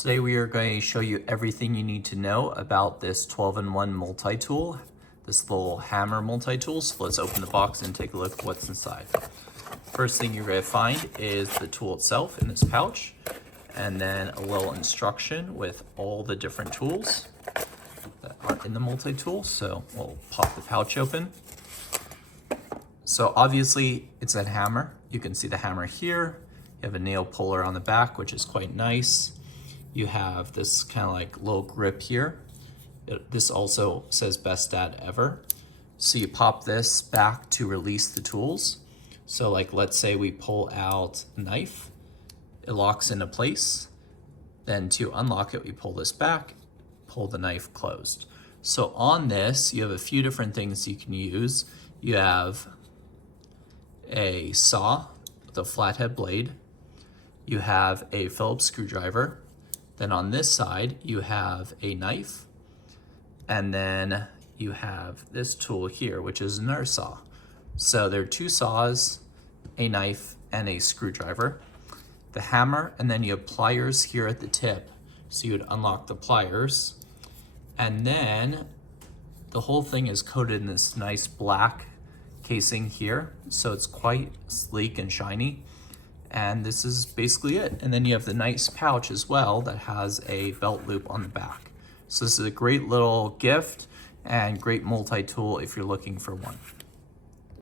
Today we are going to show you everything you need to know about this 12-in-1 multi-tool, this little hammer multi-tool. So let's open the box and take a look at what's inside. First thing you're going to find is the tool itself in this pouch, and then a little instruction with all the different tools that are in the multi-tool. So we'll pop the pouch open. So obviously it's a hammer. You can see the hammer here. You have a nail puller on the back, which is quite nice. You have this kind of like low grip here. This also says best dad ever. So you pop this back to release the tools. So like, let's say we pull out a knife, it locks into place. Then to unlock it, we pull this back, pull the knife closed. So on this, you have a few different things you can use. You have a saw with a flathead blade. You have a Phillips screwdriver. Then on this side, you have a knife. And then you have this tool here, which is another saw. So there are two saws, a knife, and a screwdriver. The hammer, and then you have pliers here at the tip. So you would unlock the pliers. And then the whole thing is coated in this nice black casing here. So it's quite sleek and shiny. And this is basically it. And then you have the nice pouch as well that has a belt loop on the back. So this is a great little gift and great multi-tool if you're looking for one.